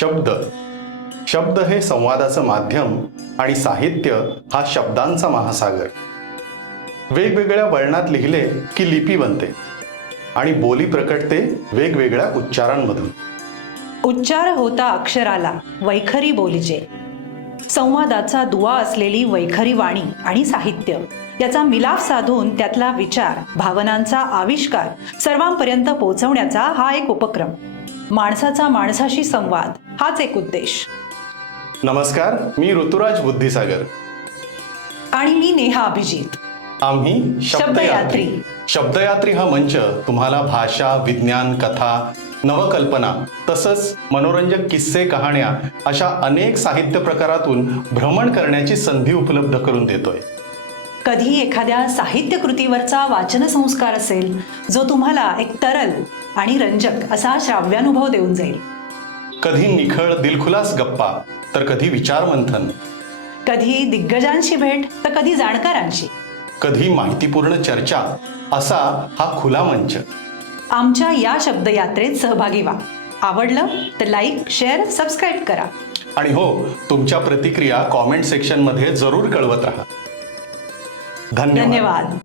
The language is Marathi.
शब्द. शब्द हे संवादाचं माध्यम आणि साहित्य हा शब्दांचा महासागर. वेगवेगळ्या वळणात लिहिले की लिपी बनते आणि बोली प्रकटते वेगवेगळ्या उच्चारांमधून. उच्चार होता अक्षराला वैखरी बोलीचे. संवादाचा दुवा असलेली वैखरी वाणी आणि साहित्य याचा मिलाफ साधून त्यातला विचार भावनांचा आविष्कार सर्वांपर्यंत पोहोचवण्याचा हा एक उपक्रम. माणसाचा माणसाशी संवाद हाच एक उद्देश. नमस्कार मी ऋतुराज बुद्धिसागर. आणि मी नेहा अभिजित. आम्ही शब्दयात्री. शब्दयात्री. हा मंच तुम्हाला भाषा विज्ञान कथा नवकल्पना तसंच मनोरंजक किस्से कहाण्या अशा अनेक साहित्य प्रकारातून भ्रमण करण्याची संधी उपलब्ध करून देतोय. कधी एखाद्या साहित्य कृतीवरचा वाचन संस्कार असेल जो तुम्हाला एक तरल आणि रंजक असा श्राव्यानुभव देऊन जाईल. कधी निखळ दिलखुलास गप्पा तर कधी विचारमंथन कधी दिग्गजांशी भेट तर कधी जाणकारांशी. कधी माहितीपूर्ण चर्चा असा हा खुला मंच. आमच्या या शब्दयात्रेत सहभागी व्हा. आवडलं तर लाईक शेअर सबस्क्राईब करा. आणि हो तुमच्या प्रतिक्रिया कॉमेंट सेक्शनमध्ये जरूर कळवत राहा. धन्यवाद.